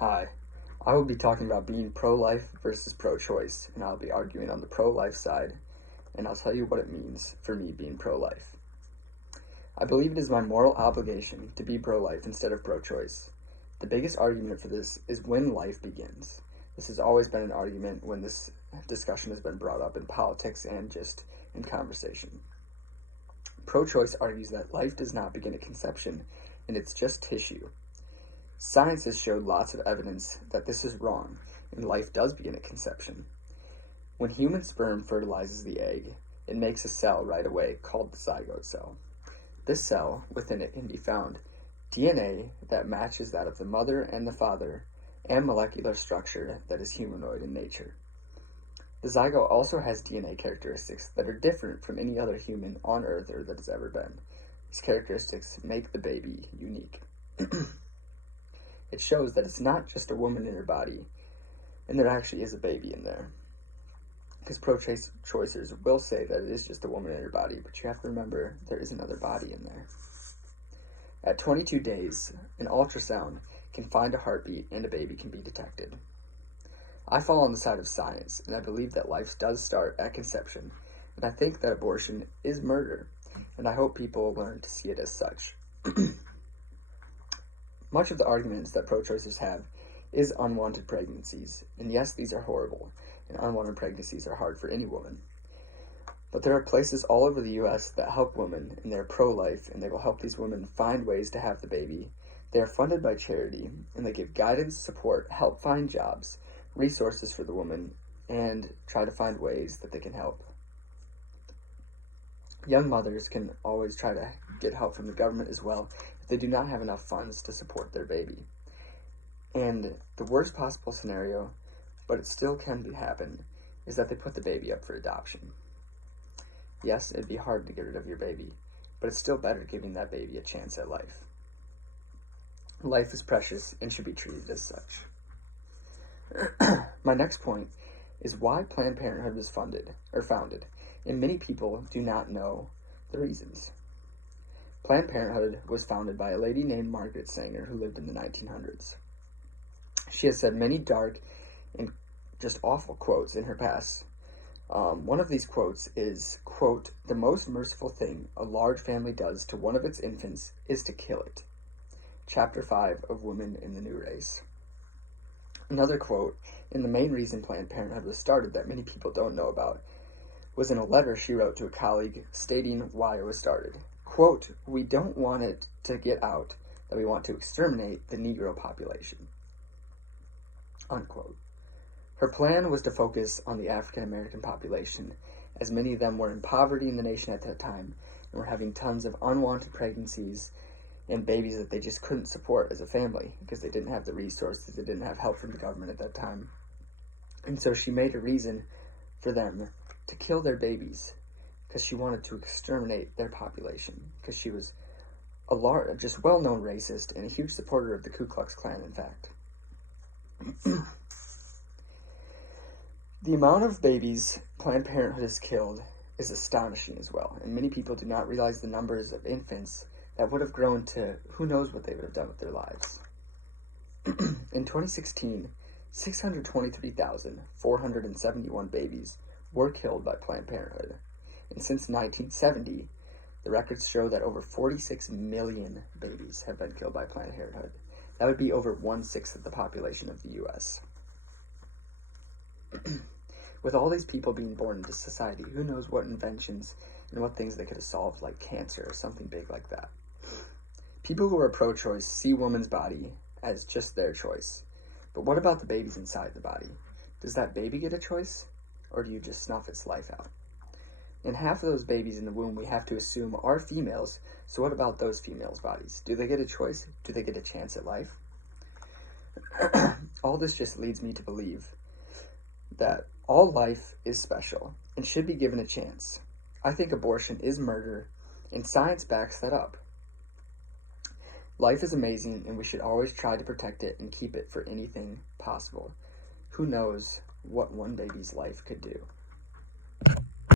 Hi, I will be talking about being pro-life versus pro-choice, and I'll be arguing on the pro-life side, and I'll tell you what it means for me being pro-life. I believe it is my moral obligation to be pro-life instead of pro-choice. The biggest argument for this is when life begins. This has always been an argument when this discussion has been brought up in politics and just in conversation. Pro-choice argues that life does not begin at conception, and it's just tissue. Science has showed lots of evidence that this is wrong, and life does begin at conception. When human sperm fertilizes the egg, it makes a cell right away called the zygote cell. This cell, within it can be found DNA that matches that of the mother and the father, and molecular structure that is humanoid in nature. The zygote also has DNA characteristics that are different from any other human on Earth or that has ever been. These characteristics make the baby unique. It shows that it's not just a woman in her body, and there actually is a baby in there. Because pro-choicers will say that it is just a woman in her body, but you have to remember there is another body in there. At 22 days, an ultrasound can find a heartbeat and a baby can be detected. I fall on the side of science, and I believe that life does start at conception, and I think that abortion is murder, and I hope people learn to see it as such. Much of the arguments that pro-choicers have is unwanted pregnancies, and yes, these are horrible, and unwanted pregnancies are hard for any woman. But there are places all over the U.S. that help women, and they're pro-life, and they will help these women find ways to have the baby. They are funded by charity, and they give guidance, support, help find jobs, resources for the woman, and try to find ways that they can help. Young mothers can always try to get help from the government as well if they do not have enough funds to support their baby. And the worst possible scenario, but it still can happen, is that they put the baby up for adoption. Yes, it'd be hard to get rid of your baby, but it's still better giving that baby a chance at life. Life is precious and should be treated as such. My next point is why Planned Parenthood was founded, and many people do not know the reasons. Planned Parenthood was founded by a lady named Margaret Sanger who lived in the 1900s. She has said many dark and just awful quotes in her past. One of these quotes is, quote, "The most merciful thing a large family does to one of its infants is to kill it." Chapter 5 of Women in the New Race. Another quote, and the main reason Planned Parenthood was started that many people don't know about, was in a letter she wrote to a colleague stating why it was started. Quote, "We don't want it to get out that we want to exterminate the Negro population." Unquote. Her plan was to focus on the African American population, as many of them were in poverty in the nation at that time and were having tons of unwanted pregnancies and babies that they just couldn't support as a family because they didn't have the resources, they didn't have help from the government at that time. And so she made a reason for them to kill their babies because she wanted to exterminate their population because she was a just well-known racist and a huge supporter of the Ku Klux Klan, in fact. The amount of babies Planned Parenthood has killed is astonishing as well, and many people do not realize the numbers of infants that would have grown to who knows what they would have done with their lives. In 2016, 623,471 babies were killed by Planned Parenthood, and since 1970, the records show that over 46 million babies have been killed by Planned Parenthood. That would be over 1/6 of the population of the U.S. With all these people being born into society, who knows what inventions and what things they could have solved, like cancer or something big like that. People who are pro-choice see woman's body as just their choice. But what about the babies inside the body? Does that baby get a choice? Or do you just snuff its life out? And half of those babies in the womb we have to assume are females, so what about those females' bodies? Do they get a choice? Do they get a chance at life? All this just leads me to believe that all life is special and should be given a chance. I think abortion is murder, and science backs that up. Life is amazing, and we should always try to protect it and keep it for anything possible. Who knows what one baby's life could do?